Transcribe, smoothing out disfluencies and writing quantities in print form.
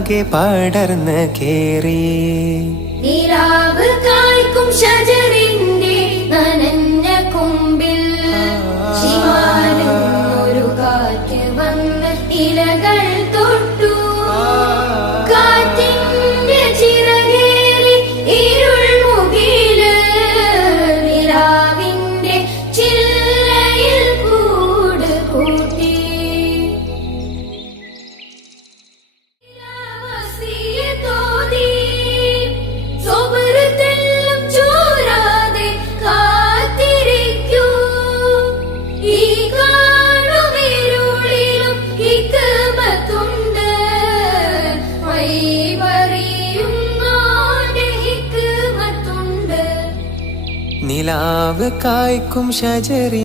വീടാകെ പടർന്ന് കേറി. നിലാവ് കായ്ക്കും ഷജറിന്റെ നനഞ്ഞ കൊമ്പിൽ ശിവാനൊരു കാറ്റ് വന്ന് ഇലകൾ തൊട്ടു. കാറ്റിന്റെ ചിറകേറി ഇരുൾ മുകില് നിലാവിന്റെ ചില്ലയിൽ കൂട് കൂട്ടി. നിലാവ് കായ്ക്കും ഷജറി